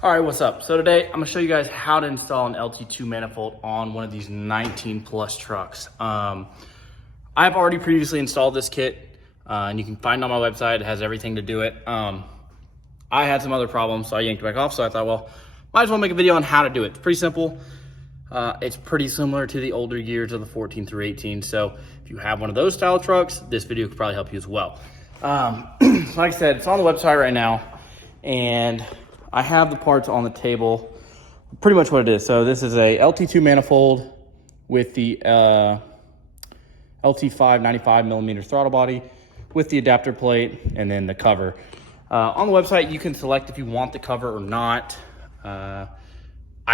All right, what's up? So today I'm gonna show you guys how to install an LT2 manifold on one of these 19 plus trucks. I've already previously installed this kit and you can find it on my website. It has everything to do it. I had some other problems, so I yanked it back off. So I thought, well, might as well make a video on how to do it. It's pretty simple. It's pretty similar to the older years of the 14 through 18. So if you have one of those style trucks, this video could probably help you as well. Like I said, it's on the website right now and I have the parts on the table, pretty much what it is. So this is a LT2 manifold with the LT5 95 millimeter throttle body with the adapter plate and then the cover. On the website, you can select if you want the cover or not. I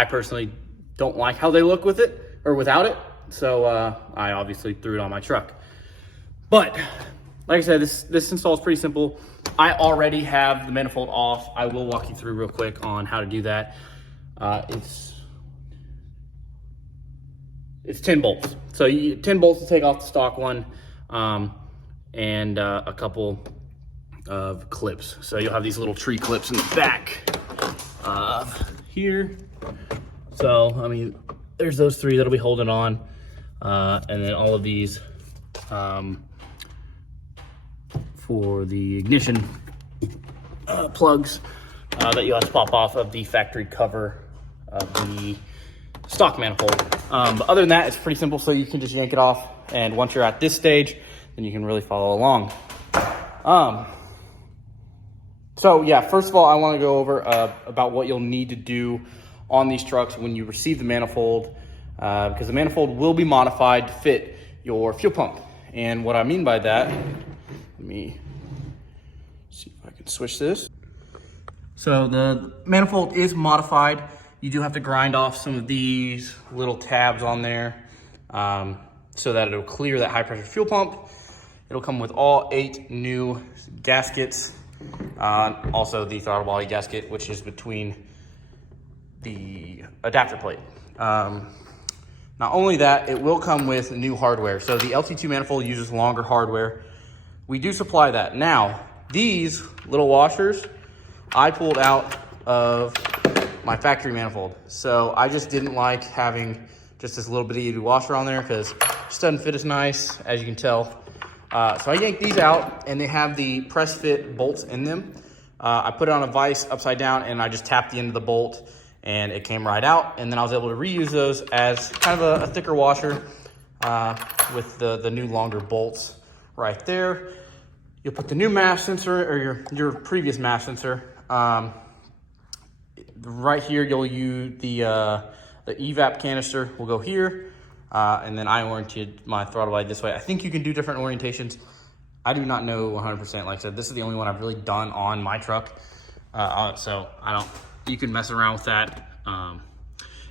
personally don't like how they look with it or without it. So I obviously threw it on my truck. But like I said, this install is pretty simple. I already have the manifold off. I will walk you through real quick on how to do that. It's 10 bolts. So 10 bolts to take off the stock one and a couple of clips. So you'll have these little tree clips in the back here. So, I mean, there's those three that'll be holding on. And then all of these for the ignition plugs that you'll have to pop off of the factory cover of the stock manifold. But other than that, it's pretty simple. So you can just yank it off. And once you're at this stage, then you can really follow along. So yeah, first of all, I want to go over about what you'll need to do on these trucks when you receive the manifold, because the manifold will be modified to fit your fuel pump. And what I mean by that, let me see if I can switch this. So the manifold is modified. You do have to grind off some of these little tabs on there so that it'll clear that high pressure fuel pump. It'll come with all 8 new gaskets. Also the throttle body gasket, which is between the adapter plate. Not only that, it will come with new hardware. So the LT2 manifold uses longer hardware. We do supply that. Now, these little washers, I pulled out of my factory manifold. So I just didn't like having just this little bitty washer on there because it just doesn't fit as nice, as you can tell. So I yanked these out and they have the press fit bolts in them. I put it on a vise upside down and I just tapped the end of the bolt and it came right out. And then I was able to reuse those as kind of a thicker washer with the new longer bolts right there. You'll put the new MAF sensor or your previous MAF sensor. Right here, you'll use the evap canister will go here. And then I oriented my throttle body this way. I think you can do different orientations. I do not know 100%. Like I said, this is the only one I've really done on my truck. So you can mess around with that.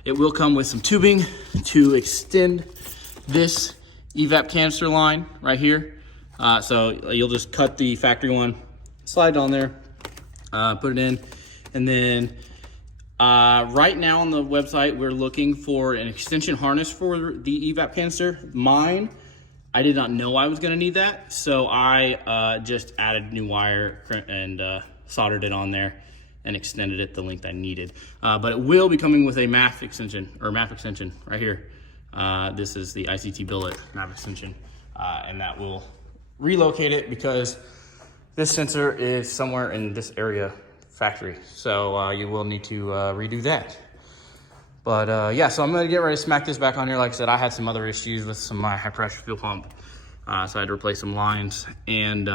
It will come with some tubing to extend this evap canister line right here. So you'll just cut the factory one, slide it on there, put it in. And then right now on the website, we're looking for an extension harness for the evap canister. Mine, I did not know I was gonna need that. So I just added new wire and soldered it on there and extended it the length I needed. But it will be coming with a MAF extension right here. This is the ICT billet MAF extension. And that will relocate it because this sensor is somewhere in this area factory. So you will need to redo that. But yeah, so I'm gonna get ready to smack this back on here. Like I said, I had some other issues with some of my high pressure fuel pump. So I had to replace some lines and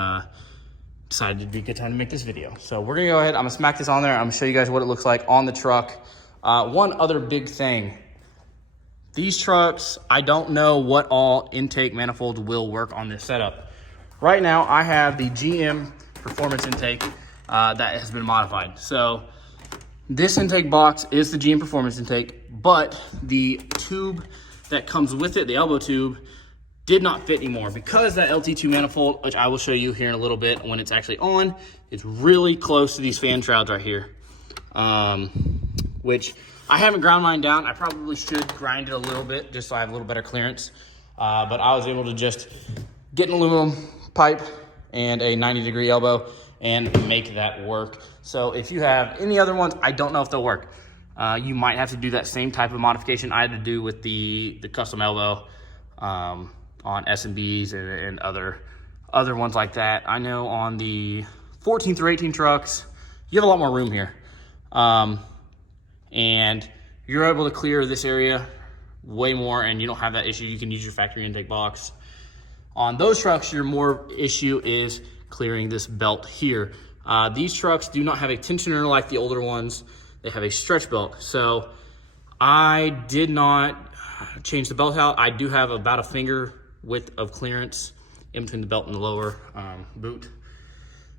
decided it'd be a good time to make this video. So we're gonna go ahead, I'm gonna smack this on there. I'm gonna show you guys what it looks like on the truck. One other big thing, these trucks, I don't know what all intake manifolds will work on this setup. Right now, I have the GM performance intake that has been modified. So this intake box is the GM performance intake, but the tube that comes with it, the elbow tube, did not fit anymore because that LT2 manifold, which I will show you here in a little bit when it's actually on, it's really close to these fan shrouds right here, which I haven't ground mine down. I probably should grind it a little bit just so I have a little better clearance. But I was able to just get an aluminum pipe and a 90-degree elbow and make that work. So if you have any other ones, I don't know if they'll work. You might have to do that same type of modification I had to do with the custom elbow on S&Bs and other ones like that. I know on the 14 through 18 trucks, you have a lot more room here. And you're able to clear this area way more, and you don't have that issue. You can use your factory intake box. On those trucks, your more issue is clearing this belt here. These trucks do not have a tensioner like the older ones. They have a stretch belt. So I did not change the belt out. I do have about a finger width of clearance in between the belt and the lower boot.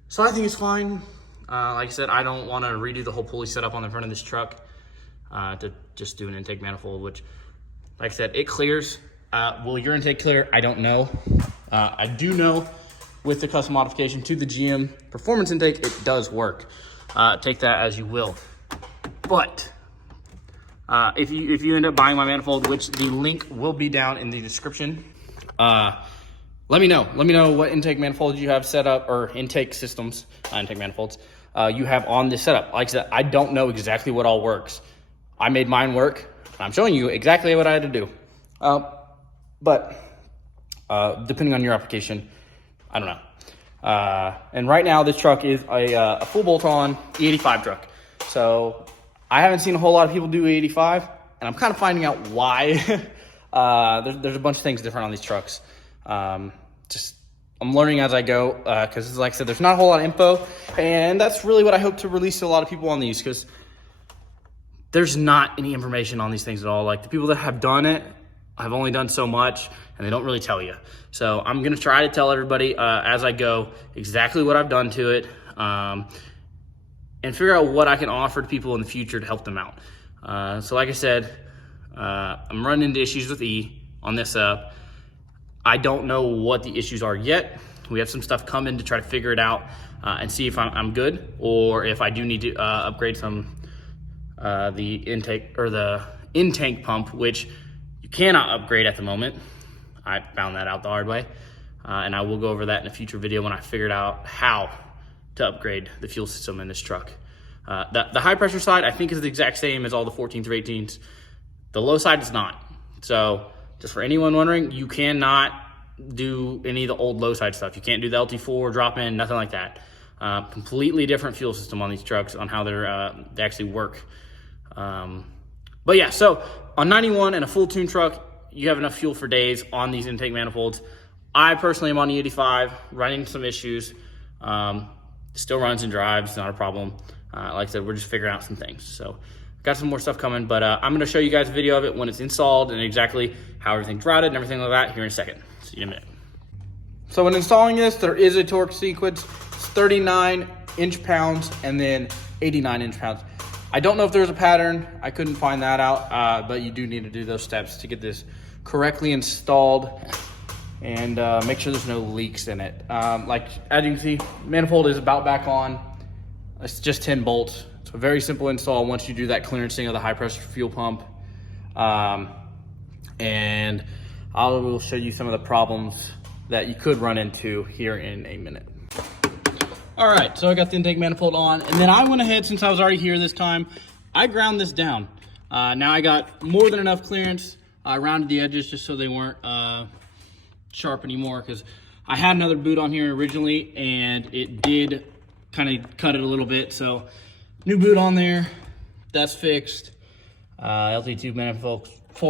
So I think it's fine. Like I said, I don't want to redo the whole pulley setup on the front of this truck to just do an intake manifold, which, like I said, it clears. Will your intake clear? I don't know. I do know with the custom modification to the GM performance intake, it does work. Take that as you will. But if you end up buying my manifold, which the link will be down in the description, let me know. Let me know what intake manifolds you have set up, or intake systems, intake manifolds, you have on this setup. Like I said, I don't know exactly what all works. I made mine work. I'm showing you exactly what I had to do. But depending on your application, I don't know. And right now, this truck is a full bolt-on E85 truck. So I haven't seen a whole lot of people do E85, and I'm kind of finding out why. There's a bunch of things different on these trucks. I'm learning as I go, because like I said, there's not a whole lot of info, and that's really what I hope to release to a lot of people on these, because there's not any information on these things at all. Like, the people that have done it have only done so much, and they don't really tell you. So I'm gonna try to tell everybody as I go exactly what I've done to it, and figure out what I can offer to people in the future to help them out. So like I said, I'm running into issues with E on this up. I don't know what the issues are yet. We have some stuff coming to try to figure it out and see if I'm good, or if I do need to upgrade some the intake or the in-tank pump, which you cannot upgrade at the moment. I found that out the hard way, and I will go over that in a future video when I figured out how to upgrade the fuel system in this truck. The high pressure side, I think, is the exact same as all the 14 through 18s. The low side is not. So just for anyone wondering, you cannot do any of the old low side stuff. You can't do the LT4 drop in, nothing like that. Completely different fuel system on these trucks, on how they actually work. But yeah, so on 91 and a full tune truck, you have enough fuel for days on these intake manifolds. I personally am on the 85, running some issues. Still runs and drives, not a problem. Like I said, we're just figuring out some things. So got some more stuff coming, but I'm gonna show you guys a video of it when it's installed and exactly how everything's routed and everything like that here in a second. See you in a minute. So when installing this, there is a torque sequence. It's 39 inch-pounds and then 89 inch-pounds. I don't know if there's a pattern. I couldn't find that out, but you do need to do those steps to get this correctly installed and make sure there's no leaks in it. Like, as you can see, manifold is about back on. It's just 10 bolts. It's a very simple install once you do that clearancing of the high pressure fuel pump. And I will show you some of the problems that you could run into here in a minute. All right, so I got the intake manifold on, and then I went ahead, since I was already here this time, I ground this down. Now I got more than enough clearance. I rounded the edges just so they weren't sharp anymore, because I had another boot on here originally, and it did kind of cut it a little bit. So new boot on there, that's fixed. LT2 Manifold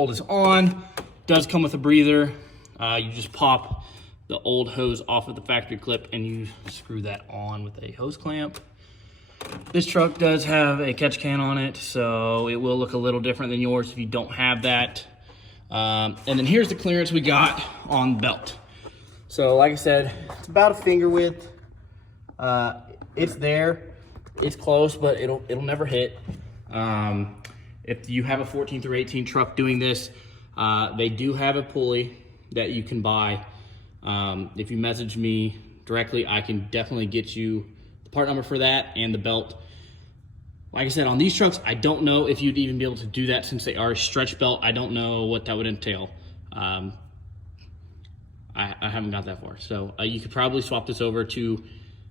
is on. Does come with a breather. You just pop the old hose off of the factory clip and you screw that on with a hose clamp. This truck does have a catch can on it, so it will look a little different than yours if you don't have that. And then here's the clearance we got on the belt. So like I said, it's about a finger width. It's there, it's close, but it'll never hit. If you have a 14 through 18 truck doing this, they do have a pulley that you can buy. If you message me directly, I can definitely get you the part number for that and the belt. Like I said, on these trucks, I don't know if you'd even be able to do that since they are a stretch belt. I don't know what that would entail. I haven't got that far. So you could probably swap this over to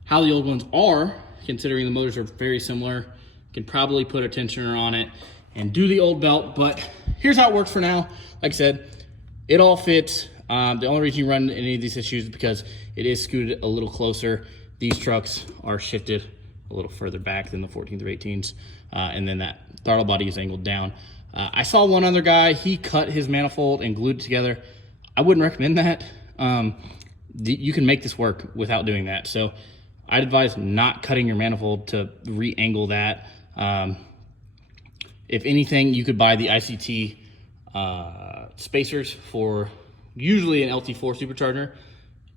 how the old ones are, considering the motors are very similar. You can probably put a tensioner on it and do the old belt, but here's how it works for now. Like I said, it all fits. The only reason you run into any of these issues is because it is scooted a little closer. These trucks are shifted a little further back than the 14 through 18s, and then that throttle body is angled down. I saw one other guy, he cut his manifold and glued it together. I wouldn't recommend that. You can make this work without doing that. So I'd advise not cutting your manifold to re-angle that. If anything, you could buy the ICT spacers for usually an LT4 supercharger.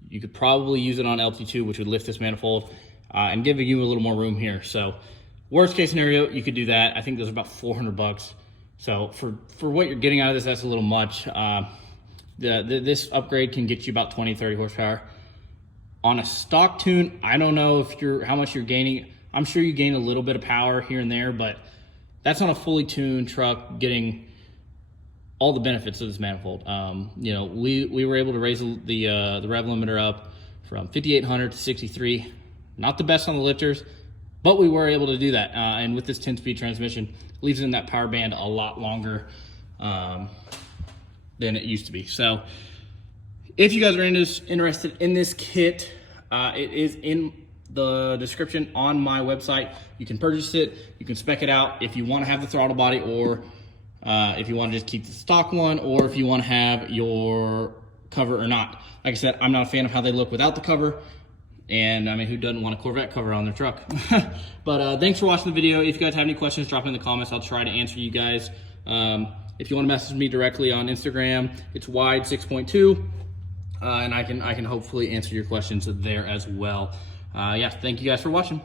You could probably use it on LT2, which would lift this manifold and give you a little more room here. So worst case scenario, you could do that. I think those are about 400 bucks. So for what you're getting out of this, that's a little much. This upgrade can get you about 20, 30 horsepower. On a stock tune, I don't know if how much you're gaining. I'm sure you gain a little bit of power here and there, but that's on a fully tuned truck getting all the benefits of this manifold. You know, we were able to raise the rev limiter up from 5,800 to 63. Not the best on the lifters, but we were able to do that. And with this 10-speed transmission, leaves it in that power band a lot longer than it used to be. So if you guys are interested in this kit, it is in the description on my website. You can purchase it, you can spec it out if you want to have the throttle body, or if you want to just keep the stock one, or if you want to have your cover or not. Like I said, I'm not a fan of how they look without the cover, and I mean, who doesn't want a Corvette cover on their truck? But thanks for watching the video. If you guys have any questions, drop them in the comments. I'll try to answer you guys. If you want to message me directly on Instagram, it's wide6.2, and I can hopefully answer your questions there as well. Yeah, thank you guys for watching.